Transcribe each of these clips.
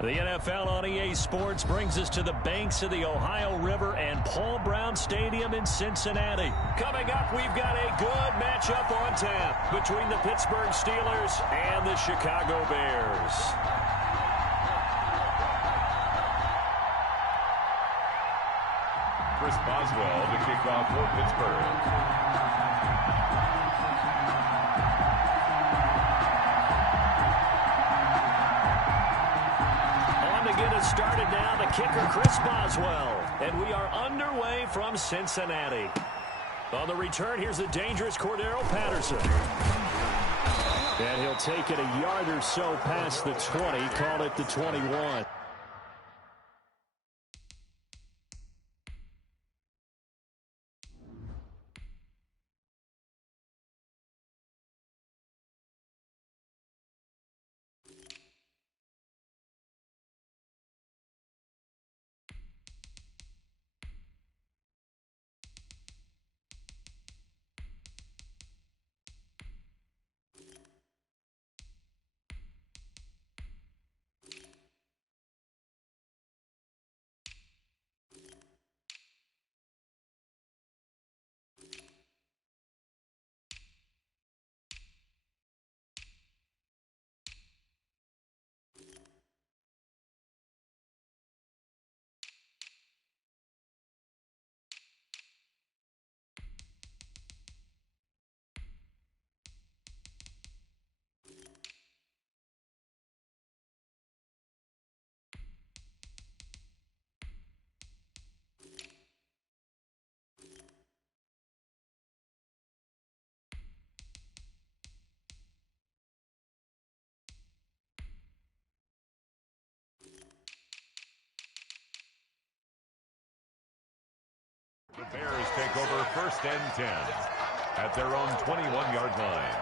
The NFL on EA Sports brings us to the banks of the Ohio River and Paul Brown Stadium in Cincinnati. Coming up, we've got a good matchup on tap between the Pittsburgh Steelers and the Chicago Bears. Chris Boswell to kick off for Pittsburgh. Get us started now, the kicker, Chris Boswell. And we are underway from Cincinnati. On the return, here's the dangerous Cordero Patterson. And he'll take it a yard or so past the 20, call it the 21. The Bears take over 1st and 10 at their own 21-yard line.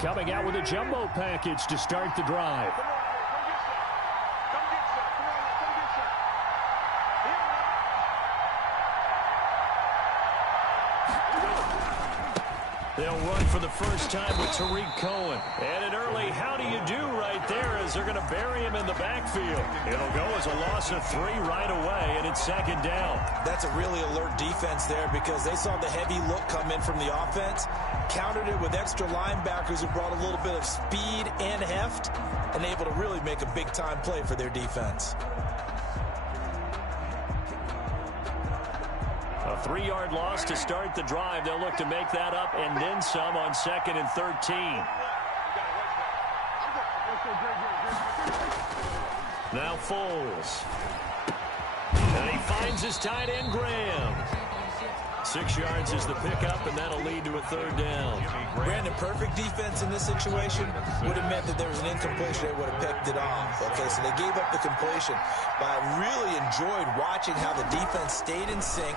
Coming out with a jumbo package to start the drive. They'll run for the first time with Tariq Cohen. And an early how do you do right there as they're going to bury him in the backfield. It'll go as a loss of 3 right away, and it's 2nd down. That's a really alert defense there because they saw the heavy look come in from the offense, countered it with extra linebackers who brought a little bit of speed and heft, and able to really make a big-time play for their defense. A 3-yard loss to start the drive. They'll look to make that up and then some on 2nd and 13. Now Foles. And he finds his tight end, Graham. 6 yards is the pickup, and that'll lead to a 3rd down. Brandon, perfect defense in this situation would have meant that there was an incompletion. They would have picked it off. Okay, so they gave up the completion. But I really enjoyed watching how the defense stayed in sync,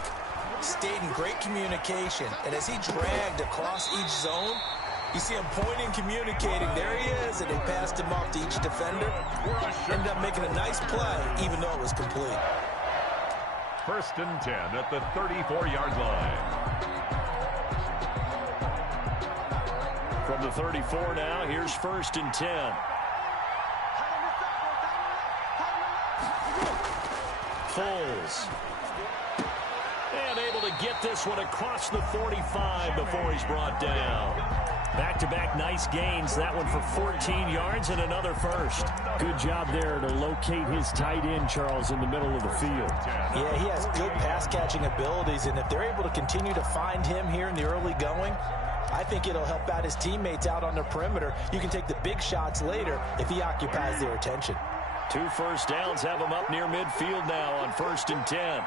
stayed in great communication, and as he dragged across each zone, you see him pointing, communicating. There he is, and they passed him off to each defender. Ended up making a nice play, even though it was complete. 1st and 10 at the 34-yard line. From the 34 now, here's 1st and 10. Foles. And able to get this one across the 45 before he's brought down. Back-to-back nice gains. That one for 14 yards and another 1st. Good job there to locate his tight end, Charles, in the middle of the field. Yeah, he has good pass-catching abilities, and if they're able to continue to find him here in the early going, I think it'll help out his teammates out on the perimeter. You can take the big shots later if he occupies their attention. 2 1st downs have him up near midfield now on 1st and 10.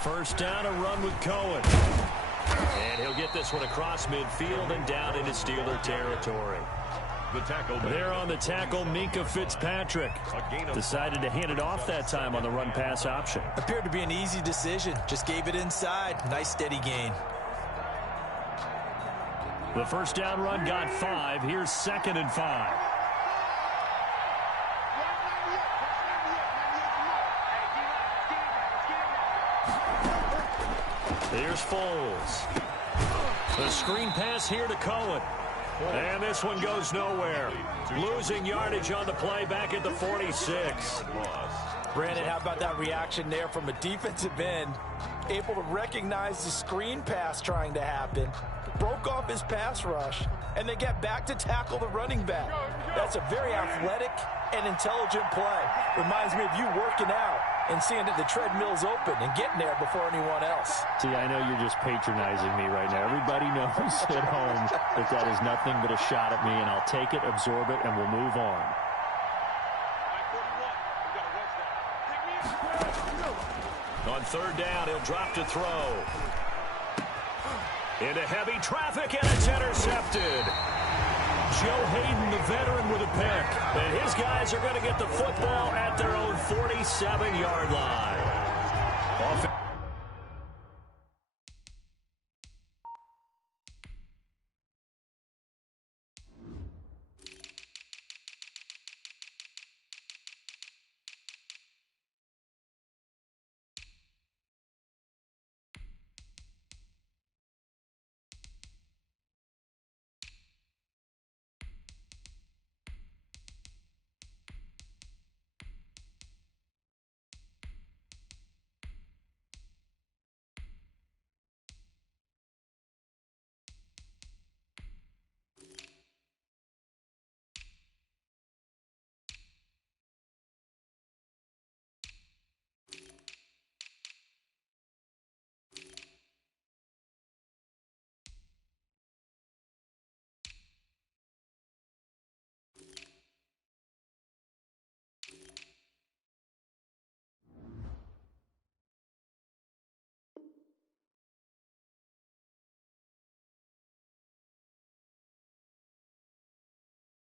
First down, a run with Cohen. And he'll get this one across midfield and down into Steeler territory. The tackle. There on the tackle, Minka Fitzpatrick. Decided to hand it off that time on the run-pass option. Appeared to be an easy decision. Just gave it inside. Nice steady gain. The first down run got 5. Here's 2nd and 5. Here's Foles. The screen pass here to Cohen. And this one goes nowhere. Losing yardage on the play back at the 46. Brandon, how about that reaction there from a defensive end? Able to recognize the screen pass trying to happen. Broke off his pass rush. And then get back to tackle the running back. That's a very athletic and intelligent play. Reminds me of you working out and seeing that the treadmill's open and getting there before anyone else. See, I know you're just patronizing me right now. Everybody knows at home that that is nothing but a shot at me, and I'll take it, absorb it, and we'll move on. On 3rd down, he'll drop to throw. Into heavy traffic, and it's intercepted. Joe Hayden, the veteran, with a pick. And his guys are going to get the football at their own 47-yard line.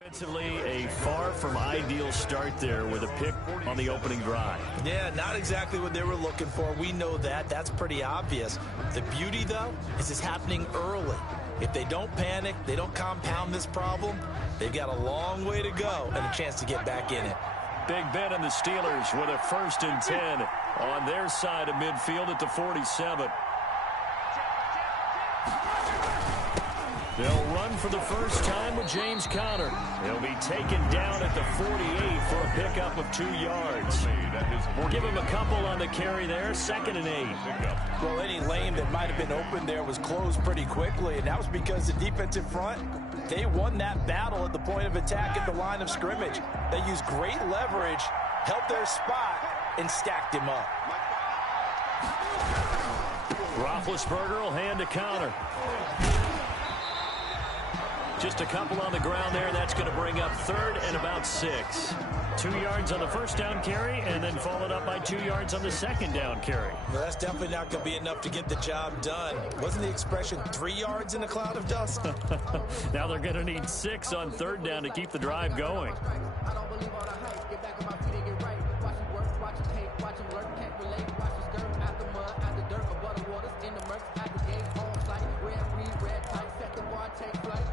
Offensively, a far from ideal start there with a pick on the opening drive. Yeah, not exactly what they were looking for. We know that. That's pretty obvious. The beauty, though, is it's happening early. If they don't panic, they don't compound this problem, they've got a long way to go and a chance to get back in it. Big Ben and the Steelers with a 1st and 10 on their side of midfield at the 47. They'll run for the first time with James Conner. He'll be taken down at the 48 for a pickup of 2 yards. Give him a couple on the carry there, 2nd and 8. Well, any lane that might have been open there was closed pretty quickly, and that was because the defensive front, they won that battle at the point of attack at the line of scrimmage. They used great leverage, held their spot, and stacked him up. Roethlisberger will hand to Conner. Just a couple on the ground there. That's going to bring up 3rd and about 6. 2 yards on the first down carry, and then followed up by 2 yards on the second down carry. Well, that's definitely not going to be enough to get the job done. Wasn't the expression 3 yards in a cloud of dust? Now they're going to need 6 on 3rd down to keep the drive going. I don't believe all the hype. Get back on my feet and get right. Watch it work, watch it tape, watch it work, can't relate. Watch the skirt, out the mud, out the dirt, above the waters, in the murk, out the game, on site. Red, free, red, tight, set the bar, take flight.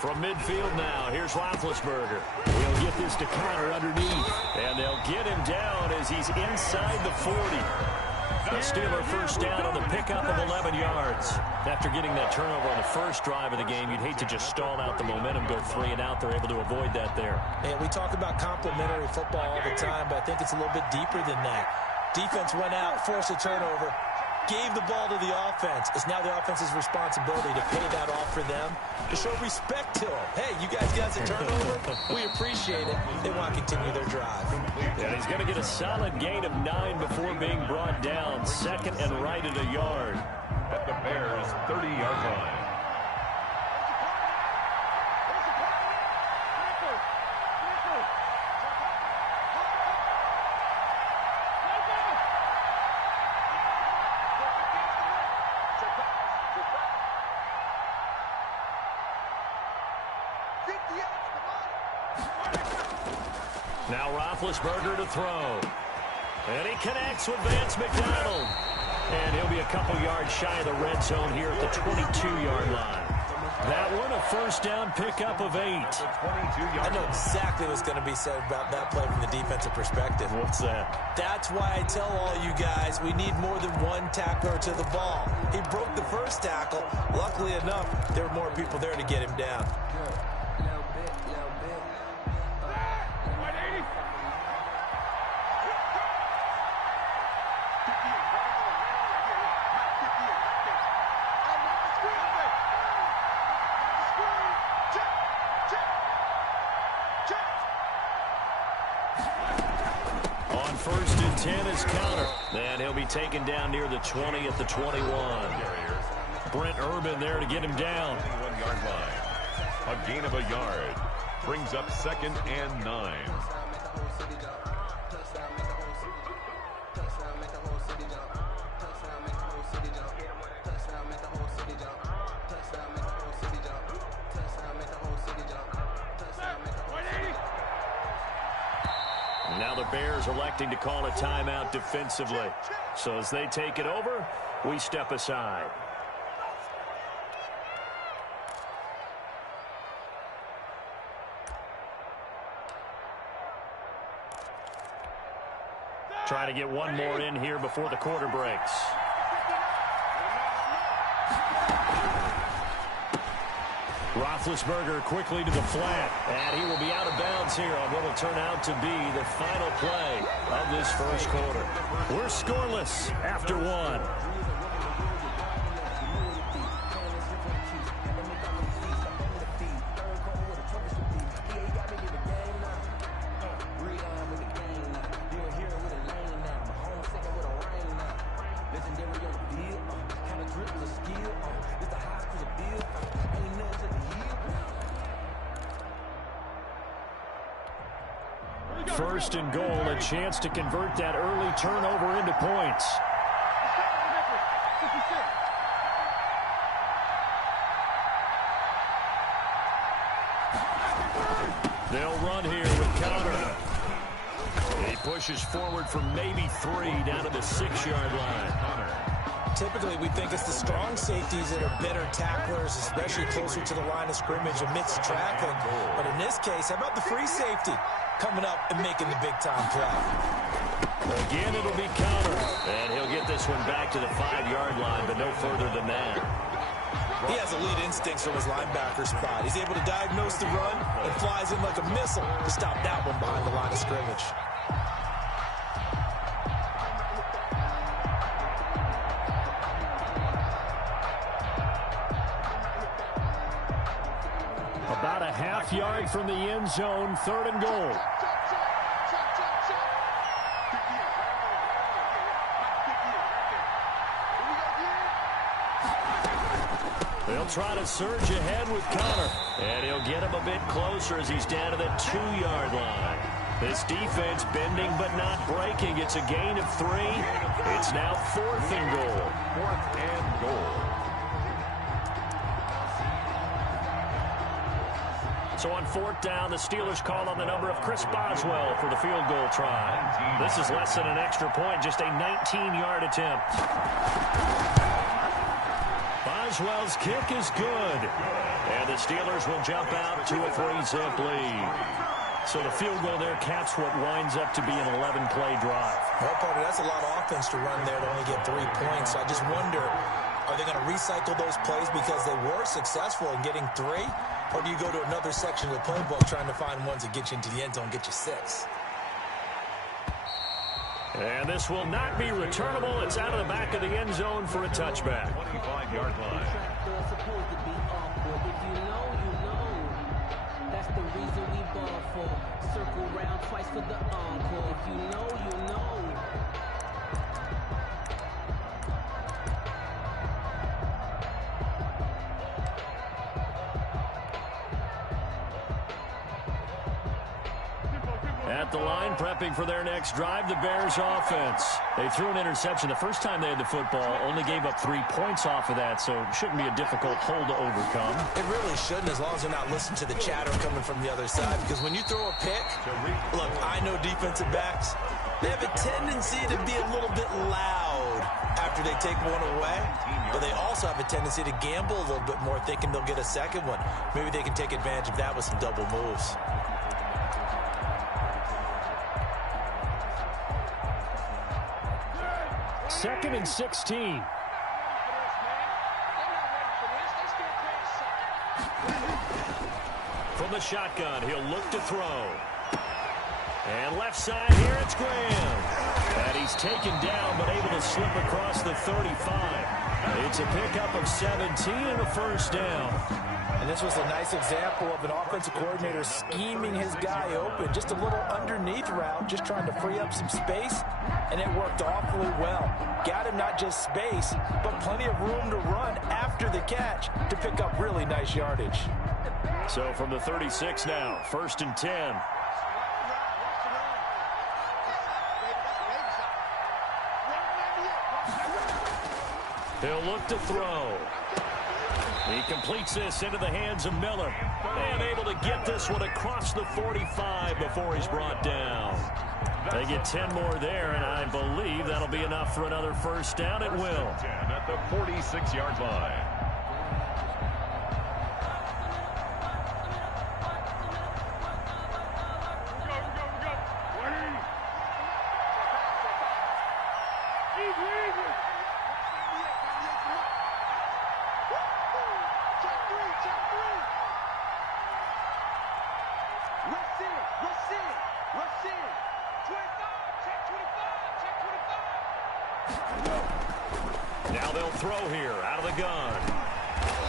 From midfield now, here's Roethlisberger. He'll get this to Conner underneath, and they'll get him down as he's inside the 40. A Steeler first down on the pickup of 11 yards. After getting that turnover on the first drive of the game, you'd hate to just stall out the momentum, go 3 and out. They're able to avoid that there. And we talk about complementary football all the time, but I think it's a little bit deeper than that. Defense went out, forced a turnover, gave the ball to the offense. It's now the offense's responsibility to pay that off for them, to show respect to them. Hey, you guys got a turnover? We appreciate it. They want to continue their drive. And he's going to get a solid gain of 9 before being brought down. 2nd and right at a yard. At the Bears' 30-yard line. Now Roethlisberger to throw. And he connects with Vance McDonald. And he'll be a couple yards shy of the red zone here at the 22-yard line. That one, a first down pickup of 8. I know exactly what's going to be said about that play from the defensive perspective. What's that? That's why I tell all you guys we need more than one tackler to the ball. He broke the first tackle. Luckily enough, there were more people there to get him down. First and 10 is counter. And he'll be taken down near the 20 at the 21. Brent Urban there to get him down. 21-yard line. A gain of a yard. Brings up 2nd and 9. Now the Bears electing to call a timeout defensively. So as they take it over, we step aside. Trying to get one more in here before the quarter breaks. Roethlisberger quickly to the flat, and he will be out of bounds here on what will turn out to be the final play of this first quarter. We're scoreless after one. First and goal, a chance to convert that early turnover into points. They'll run here with Connor. He pushes forward for maybe 3 down to the 6-yard line. Typically, we think it's the strong safeties that are better tacklers, especially closer to the line of scrimmage amidst traffic. But in this case, how about the free safety coming up and making the big-time play? Again, it'll be Connor. And he'll get this one back to the 5-yard line, but no further than that. He has elite instincts from his linebacker spot. He's able to diagnose the run and flies in like a missile to stop that one behind the line of scrimmage. About a half yard from the end zone, 3rd and goal. They'll try to surge ahead with Connor. And he'll get him a bit closer as he's down to the 2-yard line. This defense bending but not breaking. It's a gain of 3. It's now 4th and goal. 4th and goal. So on 4th down, the Steelers call on the number of Chris Boswell for the field goal try. This is less than an extra point, just a 19-yard attempt. Boswell's kick is good. And the Steelers will jump out to a 3-zip lead. So the field goal there caps what winds up to be an 11-play drive. Well, Parker, that's a lot of offense to run there to only get 3 points. I just wonder, are they going to recycle those plays because they were successful in getting 3? Or do you go to another section of the playbook trying to find ones that get you into the end zone, get you 6? And this will not be returnable. It's out of the back of the end zone for a touchback. 25-yard line. That's the reason we ball for. Circle round twice for the encore. If you know, you know. At the line, prepping for their next drive, the Bears offense. They threw an interception the first time they had the football, only gave up 3 points off of that, so it shouldn't be a difficult hole to overcome. It really shouldn't, as long as they're not listening to the chatter coming from the other side, because when you throw a pick, look, I know defensive backs, they have a tendency to be a little bit loud after they take one away, but they also have a tendency to gamble a little bit more, thinking they'll get a second one. Maybe they can take advantage of that with some double moves. Second and 16. From the shotgun, he'll look to throw. And left side here, it's Graham. And he's taken down, but able to slip across the 35. It's a pickup of 17 and a first down. And this was a nice example of an offensive coordinator scheming his guy open. Just a little underneath route, just trying to free up some space, and it worked awfully well. Got him not just space, but plenty of room to run after the catch to pick up really nice yardage. So from the 36 now, 1st and 10. He'll look to throw. He completes this into the hands of Miller. And able to get this one across the 45 before he's brought down. They get 10 more there, and I believe that'll be enough for another first down. It will. 10 at the 46-yard line. Now they'll throw here out of the gun.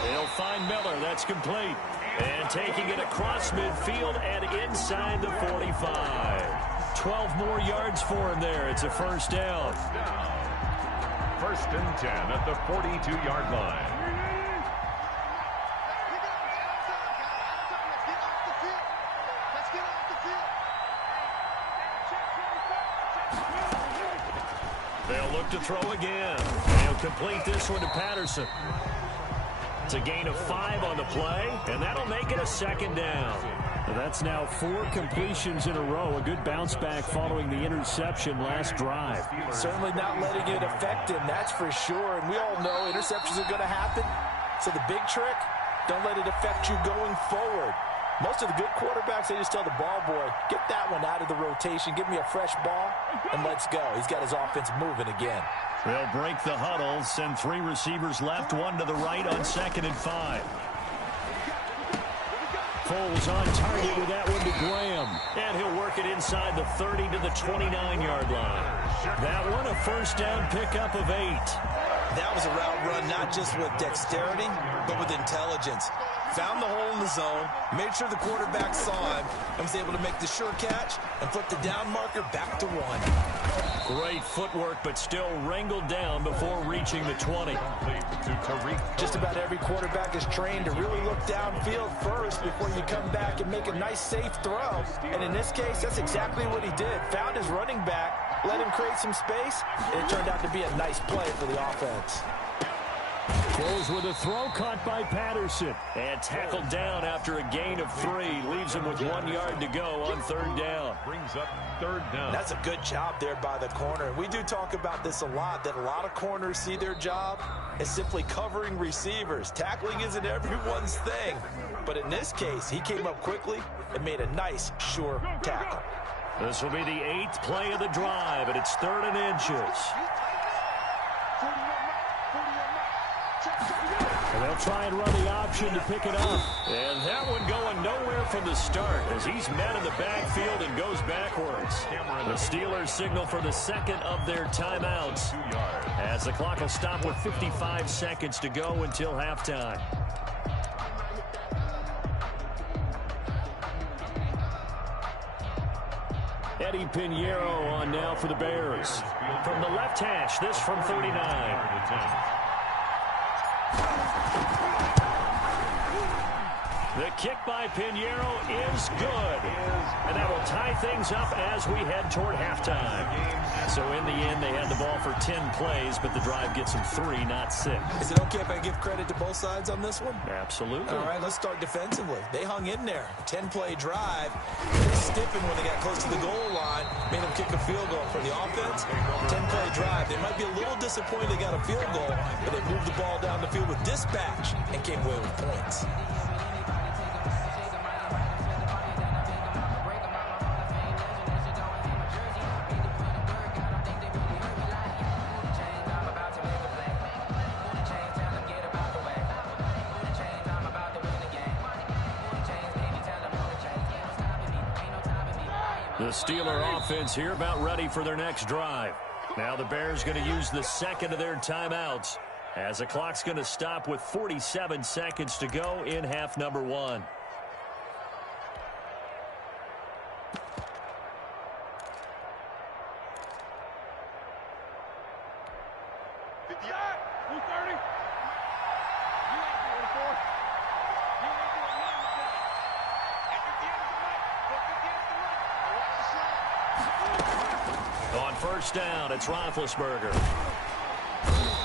They'll find Miller. That's complete. And taking it across midfield and inside the 45. 12 more yards for him there. It's a first down. 1st and 10 at the 42-yard line. They'll look to throw again. They'll complete this one to Patterson. It's a gain of 5 on the play, and that'll make it a second down. That's now 4 completions in a row. A good bounce back following the interception last drive. Certainly not letting it affect him, that's for sure. And we all know interceptions are going to happen. So the big trick, don't let it affect you going forward. Most of the good quarterbacks, they just tell the ball boy, get that one out of the rotation, give me a fresh ball, and let's go. He's got his offense moving again. They'll break the huddle, send 3 receivers left, 1 to the right on 2nd and 5. Foles on target with that one to Graham. And he'll work it inside the 30 to the 29-yard line. That one a first down pickup of 8. That was a route run not just with dexterity, but with intelligence. Found the hole in the zone, made sure the quarterback saw him, and was able to make the sure catch and flip the down marker back to 1. Great footwork, but still wrangled down before reaching the 20. Just about every quarterback is trained to really look downfield first before you come back and make a nice, safe throw. And in this case, that's exactly what he did. Found his running back, let him create some space, and it turned out to be a nice play for the offense. Close with a throw caught by Patterson. And tackled down after a gain of 3. Leaves him with 1 yard to go on 3rd down. Brings up 3rd down. That's a good job there by the corner. And we do talk about this a lot, that a lot of corners see their job as simply covering receivers. Tackling isn't everyone's thing. But in this case, he came up quickly and made a nice, sure tackle. This will be the 8th play of the drive, and it's 3rd and inches. And they'll try and run the option to pick it up. And that one going nowhere from the start as he's met in the backfield and goes backwards. The Steelers signal for the 2nd of their timeouts as the clock will stop with 55 seconds to go until halftime. Eddie Pinheiro on now for the Bears. From the left hash, this from 39. The kick by Pinheiro is good. And that will tie things up as we head toward halftime. So in the end, they had the ball for 10 plays, but the drive gets them 3, not 6. Is it okay if I give credit to both sides on this one? Absolutely. All right, let's start defensively. They hung in there. 10-play drive. They stiffened when they got close to the goal line. Made them kick a field goal. For the offense, 10-play drive. They might be a little disappointed they got a field goal, but they moved the ball down the field with dispatch and came away with points. The Steeler offense here about ready for their next drive. Now the Bears going to use the second of their timeouts as the clock's going to stop with 47 seconds to go in half number 1. On first down, it's Roethlisberger.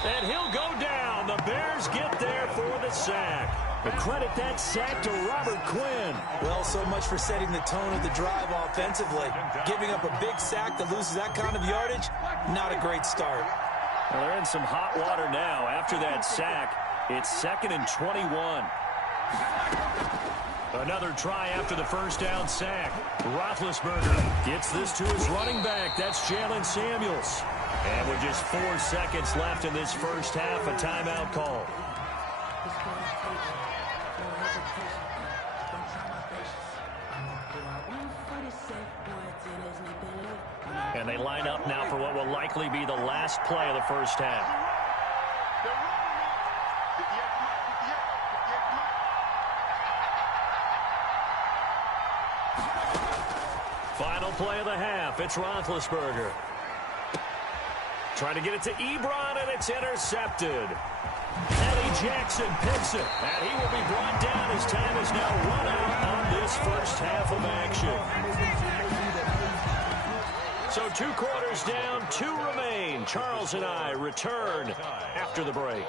And he'll go down. The Bears get there for the sack. But credit that sack to Robert Quinn. Well, so much for setting the tone of the drive offensively. Giving up a big sack that loses that kind of yardage, not a great start. Well, they're in some hot water now. After that sack, it's 2nd and 21. Another try after the first down sack. Roethlisberger gets this to his running back. That's Jalen Samuels. And with just 4 seconds left in this first half, a timeout call. And they line up now for what will likely be the last play of the first half. Final play of the half. It's Roethlisberger. Trying to get it to Ebron, and it's intercepted. Eddie Jackson picks it, and he will be brought down. His time is now run out on this first half of action. So 2 quarters down, 2 remain. Charles and I return after the break.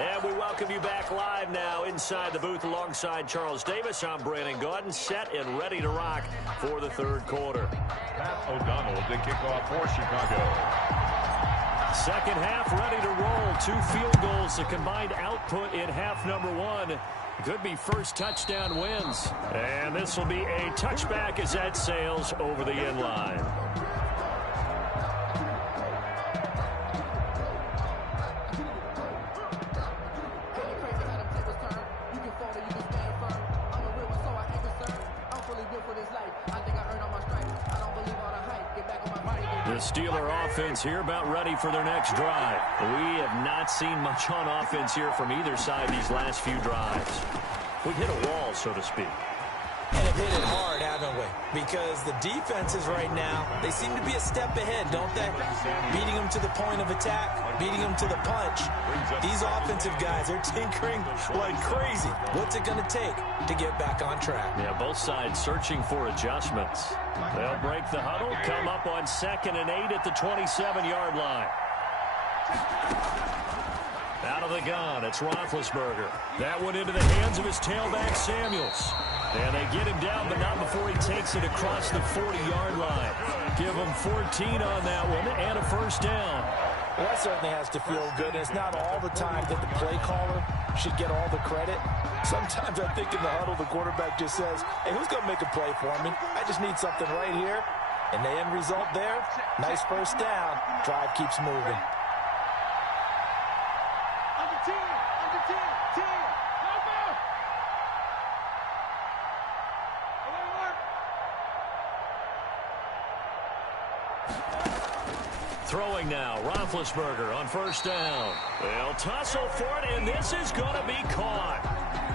And we welcome you back live now inside the booth alongside Charles Davis. I'm Brandon Gaudin, set and ready to rock for the third quarter. Pat O'Donnell, the kickoff for Chicago. Second half ready to roll. 2 field goals, the combined output in half number 1. Could be first touchdown wins. And this will be a touchback as that sails over the end line. The Steeler offense here about ready for their next drive. We have not seen much on offense here from either side these last few drives. We've hit a wall, so to speak. And have hit it hard, haven't we? Because the defenses right now, they seem to be a step ahead, don't they? Beating them to the point of attack, beating them to the punch. These offensive guys are tinkering like crazy. What's it going to take to get back on track? Yeah, both sides searching for adjustments. They'll break the huddle, come up on 2nd and 8 at the 27-yard line. Out of the gun, it's Roethlisberger. That went into the hands of his tailback, Samuels. And they get him down, but not before he takes it across the 40-yard line. Give him 14 on that one and a first down. Well, that certainly has to feel good. And it's not all the time that the play caller should get all the credit. Sometimes I think in the huddle, the quarterback just says, hey, who's going to make a play for me? I just need something right here. And the end result there, nice first down. Drive keeps moving. Throwing now, Roethlisberger on first down. They'll tussle for it, and this is going to be caught.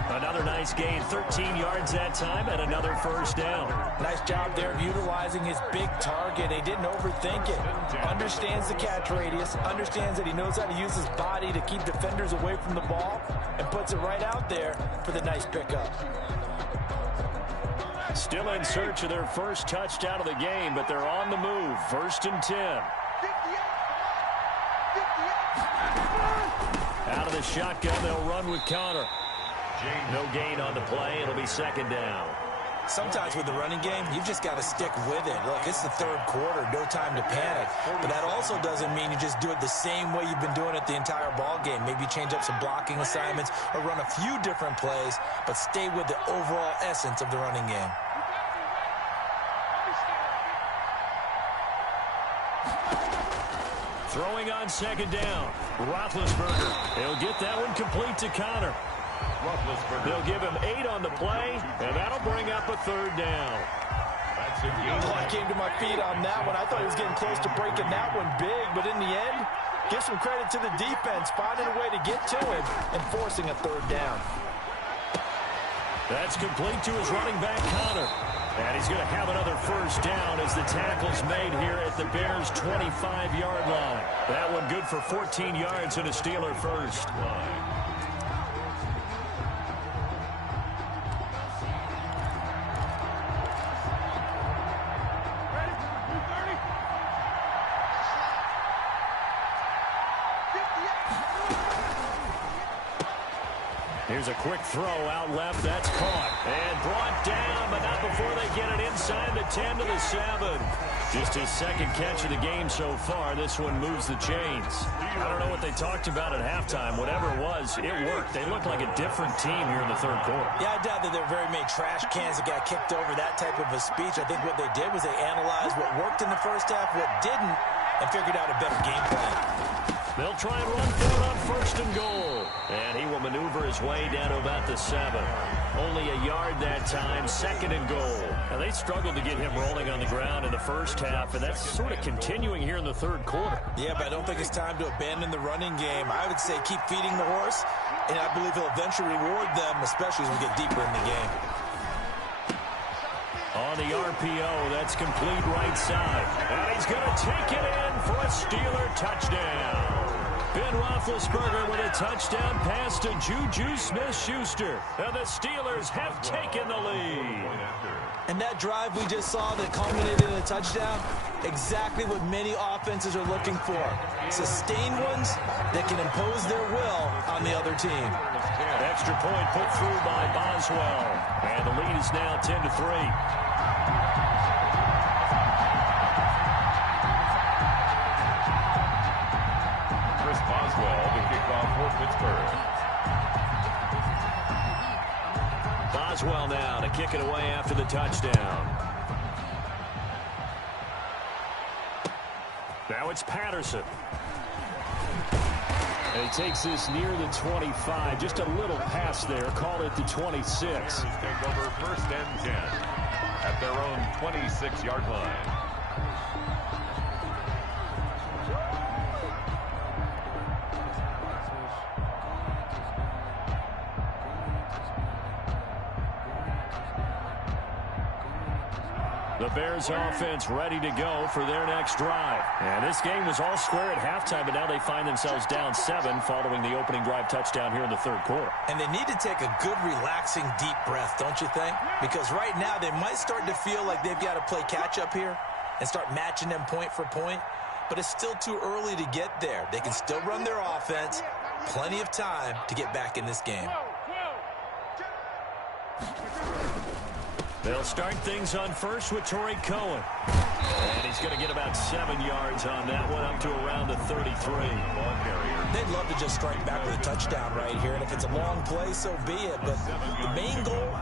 Another nice gain, 13 yards that time, and another first down. Nice job there of utilizing his big target. He didn't overthink it. Understands the catch radius, understands that he knows how to use his body to keep defenders away from the ball, and puts it right out there for the nice pickup. Still in search of their first touchdown of the game, but they're on the move. 1st and 10. Out of the shotgun, they'll run with Connor. No gain on the play. It'll be 2nd down. Sometimes with the running game, you've just got to stick with it. Look, it's the 3rd quarter, no time to panic. But that also doesn't mean you just do it the same way you've been doing it the entire ball game. Maybe change up some blocking assignments or run a few different plays, but stay with the overall essence of the running game. Throwing on 2nd down. Roethlisberger. He'll get that one complete to Connor. They'll give him 8 on the play, and that'll bring up a 3rd down. I came to my feet on that one. I thought he was getting close to breaking that one big, but in the end, give some credit to the defense, finding a way to get to him and forcing a 3rd down. That's complete to his running back, Connor. And he's going to have another 1st down as the tackle's made here at the Bears' 25-yard line. That one good for 14 yards and a Steeler first. Here's a quick throw out left. That's caught and brought down, but not before they get it inside the 10 to the 7. Just his 2nd catch of the game so far. This one moves the chains. I don't know what they talked about at halftime. Whatever it was, it worked. They looked like a different team here in the 3rd quarter. Yeah, I doubt that there were very many trash cans that got kicked over, that type of a speech. I think what they did was they analyzed what worked in the first half, what didn't, and figured out a better game plan. They'll try and run for it on 1st and goal. And he will maneuver his way down to about the 7. Only a yard that time, 2nd and goal. Now, they struggled to get him rolling on the ground in the first half, and that's sort of continuing here in the 3rd quarter. Yeah, but I don't think it's time to abandon the running game. I would say keep feeding the horse, and I believe he'll eventually reward them, especially as we get deeper in the game. On the RPO, that's complete right side. And he's going to take it in for a Steeler touchdown. Ben Roethlisberger with a touchdown pass to Juju Smith-Schuster. And the Steelers have taken the lead. And that drive we just saw that culminated in a touchdown, exactly what many offenses are looking for. Sustained ones that can impose their will on the other team. Extra point put through by Boswell. And the lead is now 10-3. Boswell now to kick it away after the touchdown. Now it's Patterson. And he takes this near the 25. Just a little pass there. Call it the 26. Take over 1st and 10 at their own 26-yard line. The Bears offense ready to go for their next drive. And this game was all square at halftime, but now they find themselves down 7 following the opening drive touchdown here in the 3rd quarter. And they need to take a good, relaxing, deep breath, don't you think? Because right now they might start to feel like they've got to play catch-up here and start matching them point for point. But it's still too early to get there. They can still run their offense. Plenty of time to get back in this game. They'll start things on first with Torrey Cohen. And he's going to get about 7 yards on that one, up to around the 33. They'd love to just strike back with a touchdown right here, and if it's a long play, so be it. But the main goal,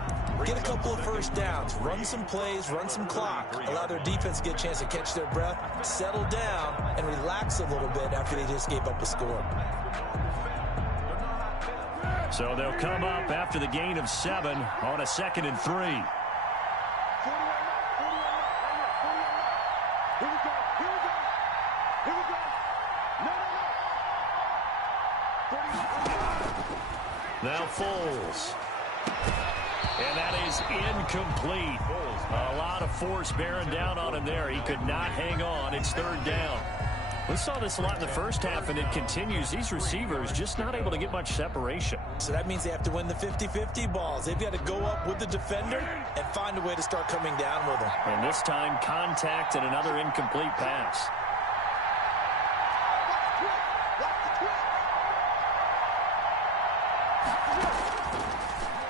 get a couple of first downs, run some plays, run some clock, allow their defense to get a chance to catch their breath, settle down, and relax a little bit after they just gave up a score. So they'll come up after the gain of 7 on a 2nd and 3. Now Foles. And that is incomplete. A lot of force bearing down on him there. He could not hang on. It's 3rd down. We saw this a lot in the first half, and it continues. These receivers just not able to get much separation. So that means they have to win the 50-50 balls. They've got to go up with the defender and find a way to start coming down with them. And this time, contact and another incomplete pass.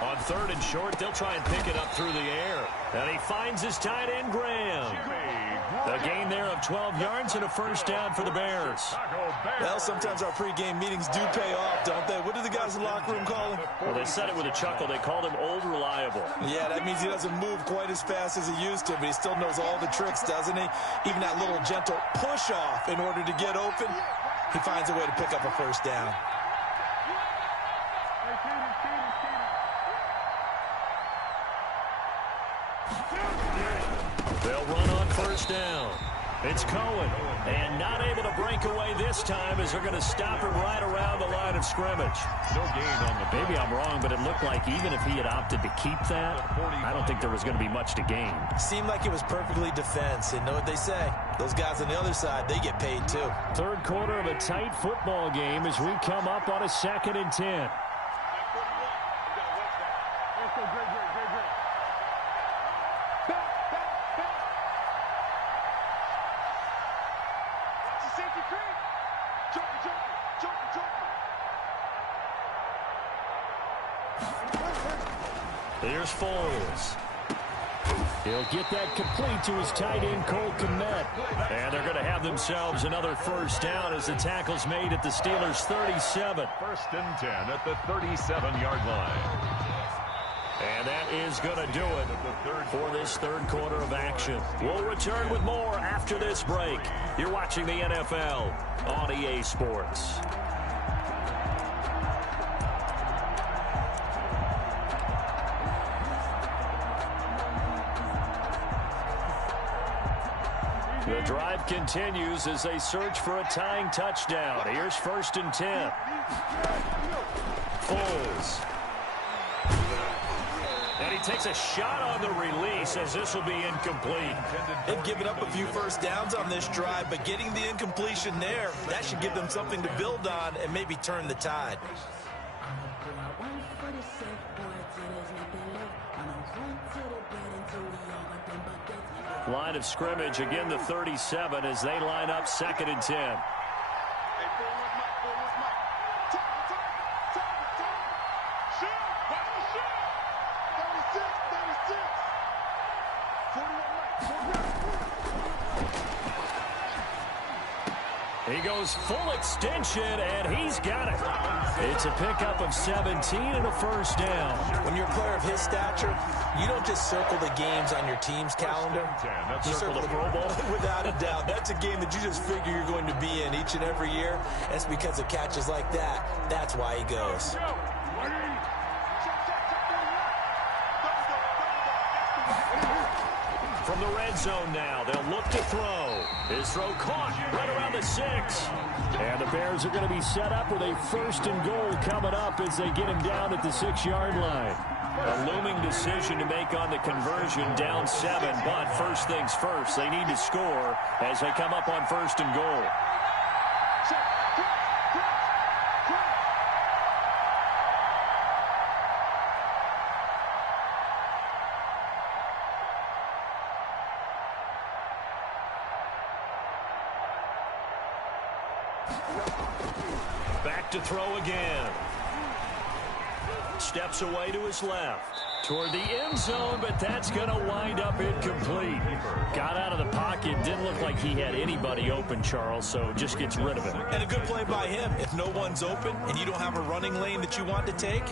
On 3rd and short, they'll try and pick it up through the air. And he finds his tight end, Graham. A gain there of 12 yards and a first down for the Bears. Well, sometimes our pregame meetings do pay off, don't they? What do the guys in the locker room call him? Well, they said it with a chuckle. They called him Old Reliable. Yeah, that means he doesn't move quite as fast as he used to, but he still knows all the tricks, doesn't he? Even that little gentle push-off in order to get open, he finds a way to pick up a first down. They'll run on first down. It's Cohen, and not able to break away this time as they're going to stop him right around the line of scrimmage. No gain on the play. Maybe I'm wrong, but it looked like even if he had opted to keep that, I don't think there was going to be much to gain. Seemed like it was perfectly defense, and know what they say. Those guys on the other side, they get paid too. Third quarter of a tight football game as we come up on a 2nd and 10. Here's Foles. He'll get that complete to his tight end, Cole Kmet. And they're going to have themselves another first down as the tackle's made at the Steelers' 37. 1st and 10 at the 37-yard line. And that is going to do it for this third quarter of action. We'll return with more after this break. You're watching the NFL on EA Sports. The drive continues as they search for a tying touchdown. Here's 1st and 10. Foles. And he takes a shot on the release as this will be incomplete. They've given up a few first downs on this drive, but getting the incompletion there, that should give them something to build on and maybe turn the tide. Line of scrimmage, again the 37 as they line up 2nd and 10. He goes full extension, and he's got it. It's a pickup of 17 and a first down. When you're a player of his stature, you don't just circle the games on your team's calendar. You circle the Pro Bowl. Without a doubt. That's a game that you just figure you're going to be in each and every year. And it's because of catches like that. That's why he goes. From the red zone now, they'll look to throw. His throw caught right around the 6. And the Bears are going to be set up with a 1st and goal coming up as they get him down at the 6-yard line. A looming decision to make on the conversion, down 7. But first things first, they need to score as they come up on 1st and goal. Back to throw again. Steps away to his left. Toward the end zone, but that's going to wind up incomplete. Got out of the pocket. Didn't look like he had anybody open, Charles, so just gets rid of it. And a good play by him. If no one's open and you don't have a running lane that you want to take,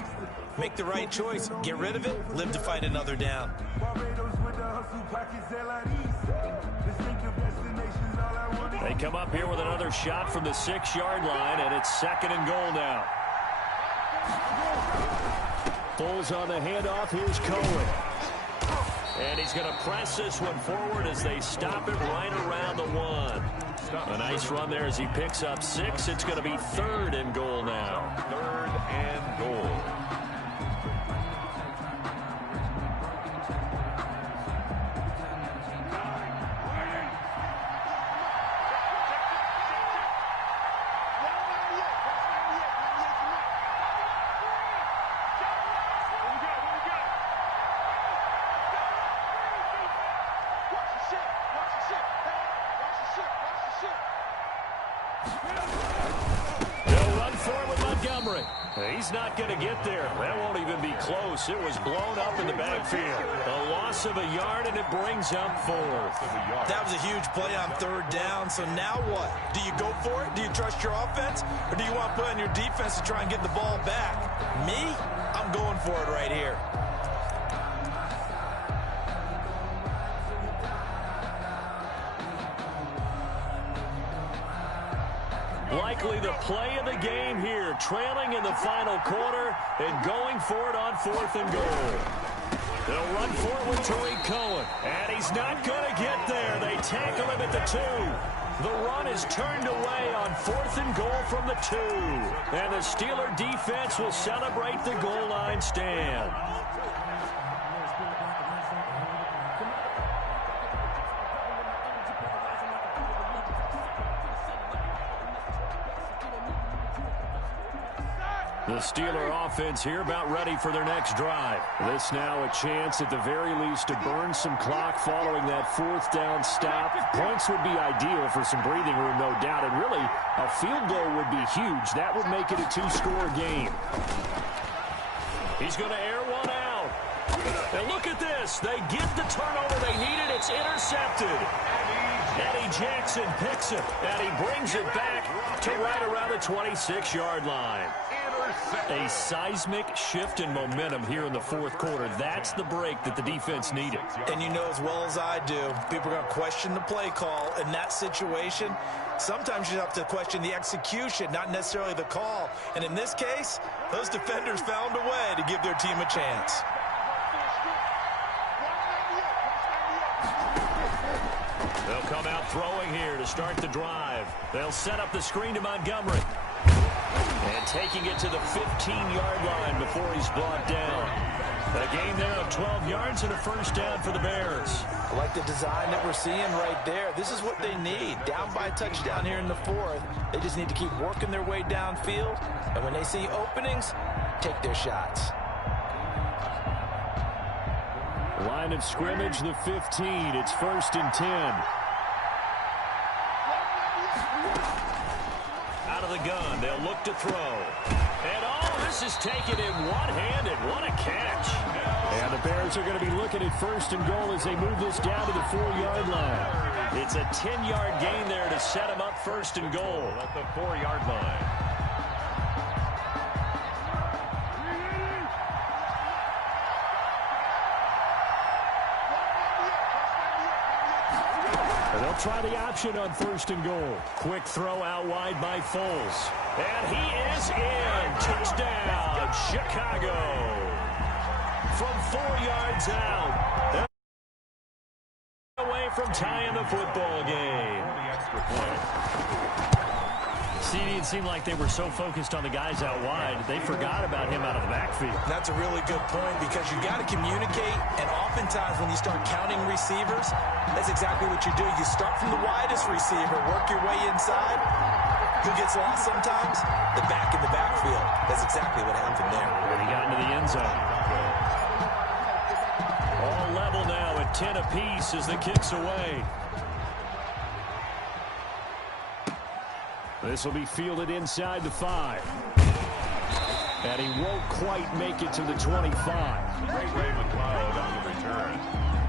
make the right choice. Get rid of it. Live to fight another down. They come up here with another shot from the 6-yard line, and it's 2nd and goal now. Foles on the handoff. Here's Cohen. And he's going to press this one forward as they stop it right around the 1. A nice run there as he picks up 6. It's going to be 3rd and goal now. 3rd and goal. He's not going to get there. That won't even be close. It was blown up in the backfield. A loss of a yard, and it brings up 4th. That was a huge play on 3rd down. So now what? Do you go for it? Do you trust your offense? Or do you want to put on your defense to try and get the ball back? Me? I'm going for it right here. Likely the play of the game here, trailing in the final quarter and going for it on 4th and goal. They'll run for it with Tariq Cohen, and he's not going to get there. They tackle him at the 2. The run is turned away on 4th and goal from the 2. And the Steeler defense will celebrate the goal line stand. The Steeler offense here about ready for their next drive. This now a chance at the very least to burn some clock following that 4th down stop. Points would be ideal for some breathing room, no doubt. And really, a field goal would be huge. That would make it a 2-score game. He's going to air one out. And look at this. They get the turnover they needed. It's intercepted. Eddie Jackson picks it, and he brings it back to right around the 26-yard line. A seismic shift in momentum here in the 4th quarter. That's the break that the defense needed. And you know as well as I do, people are going to question the play call in that situation. Sometimes you have to question the execution, not necessarily the call. And in this case, those defenders found a way to give their team a chance. They'll come out throwing here to start the drive. They'll set up the screen to Montgomery. And taking it to the 15-yard line before he's brought down. A gain there of 12 yards and a 1st down for the Bears. I like the design that we're seeing right there. This is what they need. Down by a touchdown here in the 4th. They just need to keep working their way downfield. And when they see openings, take their shots. Line of scrimmage, the 15. It's 1st and 10. Out of the gun, they'll look to throw. And this is taken in one-handed. What a catch. And the Bears are going to be looking at 1st and goal as they move this down to the 4-yard line. It's a 10-yard gain there to set them up 1st and goal. At the 4-yard line. They'll try the option on 1st and goal. Quick throw out wide by Foles. And he is in. Touchdown, Chicago. From 4 yards out. Away from tying the football game. The extra point. It seemed like they were so focused on the guys out wide, they forgot about him out of the backfield. That's a really good point because you got to communicate, and oftentimes when you start counting receivers, that's exactly what you do. You start from the widest receiver, work your way inside. Who gets lost sometimes? The back in the backfield. That's exactly what happened there. And he got into the end zone. All level now at 10 apiece as the kick's away. This will be fielded inside the 5. And he won't quite make it to the 25. Ray McLeod on the return.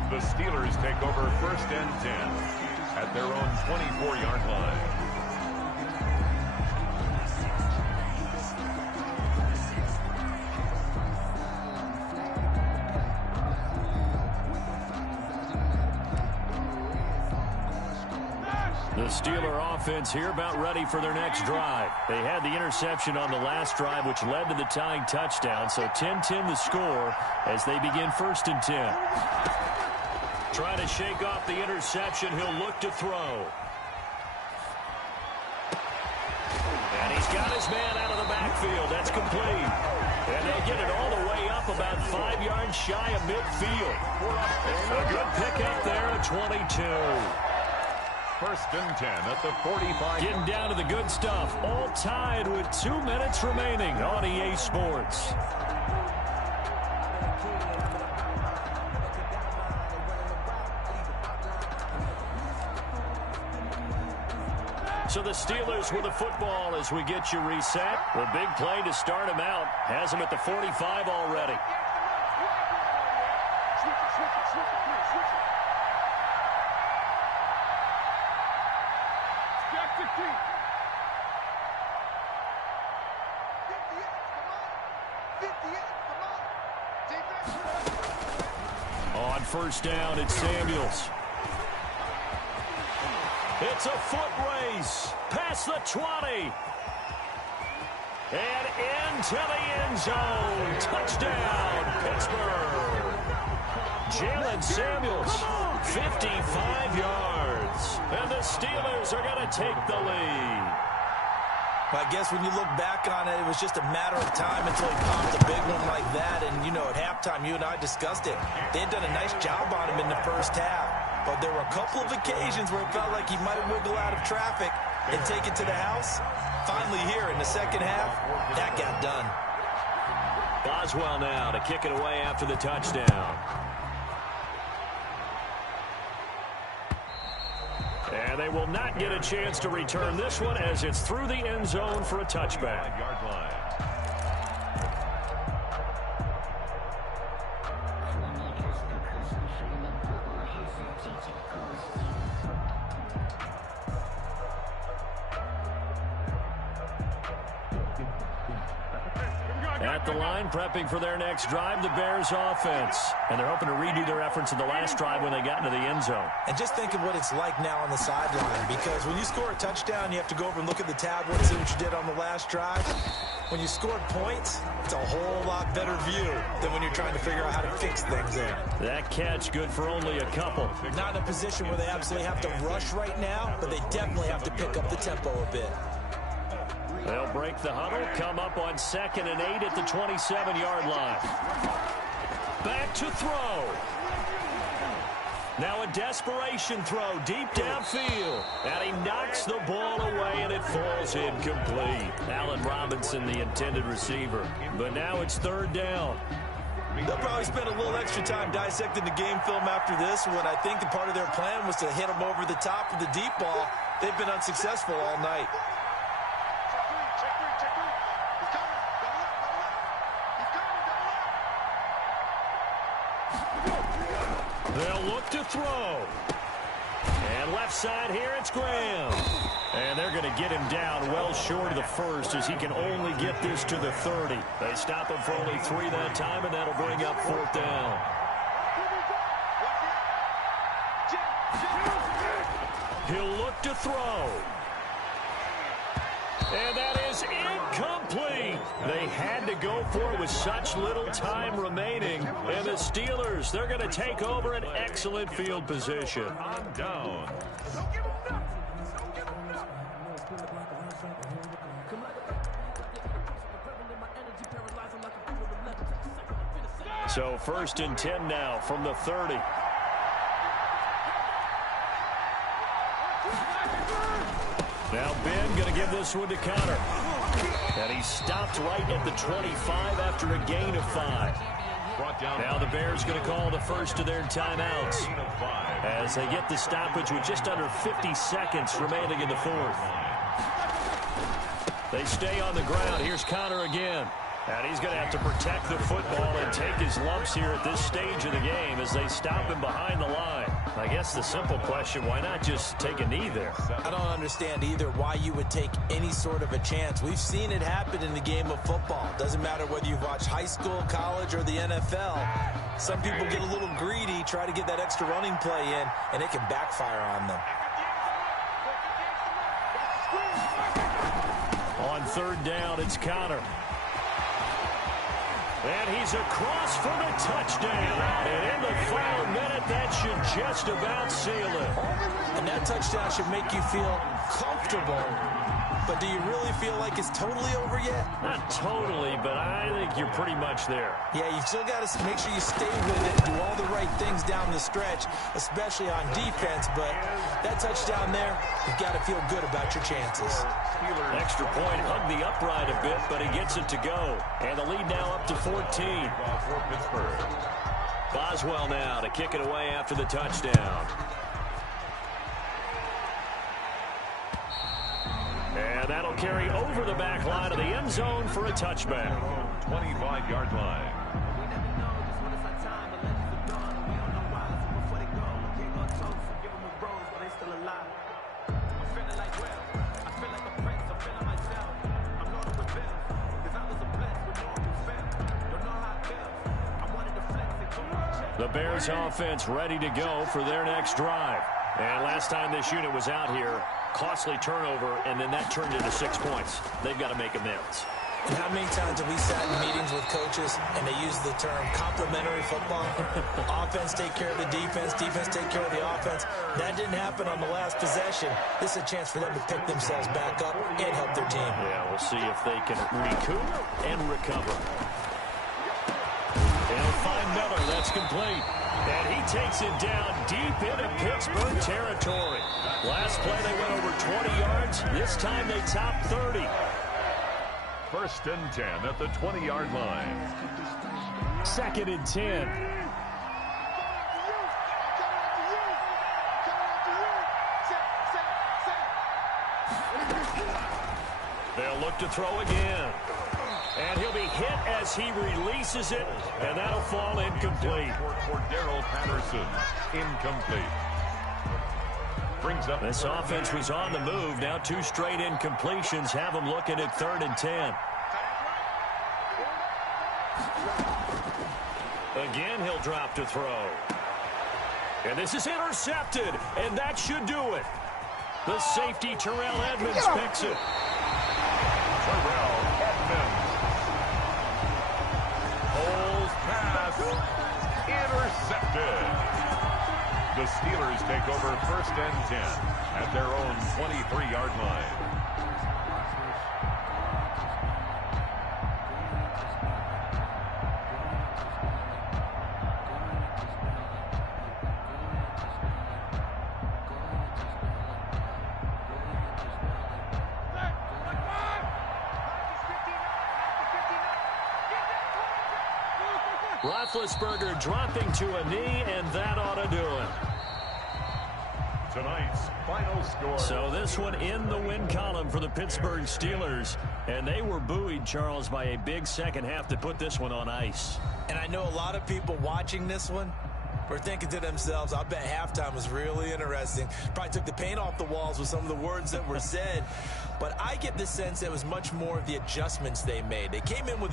The Steelers take over 1st and 10 at their own 24-yard line. The Steeler offense here about ready for their next drive. They had the interception on the last drive, which led to the tying touchdown. So 10-10 the score as they begin 1st and 10. Trying to shake off the interception. He'll look to throw. And he's got his man out of the backfield. That's complete. And they get it all the way up about 5 yards shy of midfield. A good pickup there at 22. 1st and 10 at the 45. Getting down to the good stuff. All tied with 2 minutes remaining on EA Sports. So the Steelers with the football as we get you reset. The big play to start him out. Has him at the 45 already. On first down, it's Samuels. It's a foot race past the 20. And into the end zone. Touchdown, Pittsburgh. Jalen Samuels, 55 yards. And the Steelers are going to take the lead. I guess when you look back on it, it was just a matter of time until he popped a big one like that. And, you know, at halftime, you and I discussed it. They had done a nice job on him in the first half. But there were a couple of occasions where it felt like he might wiggle out of traffic and take it to the house. Finally here in the second half, that got done. Boswell now to kick it away after the touchdown. And they will not get a chance to return this one as it's through the end zone for a touchback. Yard line. At the line, prepping for their next drive, the Bears offense. And they're hoping to redo their efforts in the last drive when they got into the end zone. And just think of what it's like now on the sideline, because when you score a touchdown, you have to go over and look at the tablet and see what you did on the last drive. When you scored points, it's a whole lot better view than when you're trying to figure out how to fix things there. That catch good for only a couple. Not in a position where they absolutely have to rush right now, but they definitely have to pick up the tempo a bit. They'll break the huddle, come up on 2nd and 8 at the 27-yard line. Back to throw. Now a desperation throw deep downfield. And he knocks the ball away, and it falls incomplete. Allen Robinson, the intended receiver. But now it's 3rd down. They'll probably spend a little extra time dissecting the game film after this one. I think the part of their plan was to hit him over the top of the deep ball. They've been unsuccessful all night. They'll look to throw. And left side here, it's Graham. And they're going to get him down well short of the first as he can only get this to the 30. They stop him for only 3 that time, and that'll bring up 4th down. He'll look to throw. And that is incomplete. They had to go for it with such little time remaining. And the Steelers, they're going to take over an excellent field position. On down. So 1st and 10 now from the 30. Now Ben going to give this one to Connor. And he stopped right at the 25 after a gain of 5. Now the Bears going to call the first of their timeouts as they get the stoppage with just under 50 seconds remaining in the 4th. They stay on the ground. Here's Connor again. And he's going to have to protect the football and take his lumps here at this stage of the game as they stop him behind the line. I guess the simple question, why not just take a knee there? I don't understand either why you would take any sort of a chance. We've seen it happen in the game of football. Doesn't matter whether you've watched high school, college, or the NFL. Some people get a little greedy, try to get that extra running play in, and it can backfire on them. On 3rd down, it's Connor. And he's across for the touchdown. And in the final minute, that should just about seal it. And that touchdown should make you feel comfortable. But do you really feel like it's totally over yet? Not totally, but I think you're pretty much there. Yeah, you still got to make sure you stay with it, do all the right things down the stretch, especially on defense. But that touchdown there, you've got to feel good about your chances. Extra point, hug the upright a bit, but he gets it to go. And the lead now up to 14. For Pittsburgh. Boswell now to kick it away after the touchdown. And that'll carry over the back line of the end zone for a touchback. 25-yard line. The Bears offense ready to go for their next drive. And last time this unit was out here, costly turnover, and then that turned into 6 points. They've got to make amends. And how many times have we sat in meetings with coaches and they use the term complementary football? Offense take care of the defense, defense take care of the offense. That didn't happen on the last possession. This is a chance for them to pick themselves back up and help their team. Yeah, we'll see if they can recoup and recover. They'll find Miller. That's complete. And he takes it down deep into Pittsburgh territory. Last play they went over 20 yards. This time they top 30. 1st and 10 at the 20-yard line. 2nd and 10. They'll look to throw again. And he'll be hit as he releases it, and that'll fall incomplete. For Darrell Patterson, incomplete. Brings up this offense was on the move. Now 2 straight incompletions have them looking at 3rd and 10. Again, he'll drop to throw. And this is intercepted, and that should do it. The safety, Terrell Edmonds, picks it. Terrell Edmonds. Holds pass. Intercepted. The Steelers take over 1st and 10 at their own 23-yard line. Roethlisberger dropping to a knee, and that ought to do it. Tonight's final score. So this one in the win column for the Pittsburgh Steelers. And they were buoyed, Charles, by a big second half to put this one on ice. And I know a lot of people watching this one were thinking to themselves, I bet halftime was really interesting. Probably took the paint off the walls with some of the words that were said. But I get the sense it was much more of the adjustments they made. They came in with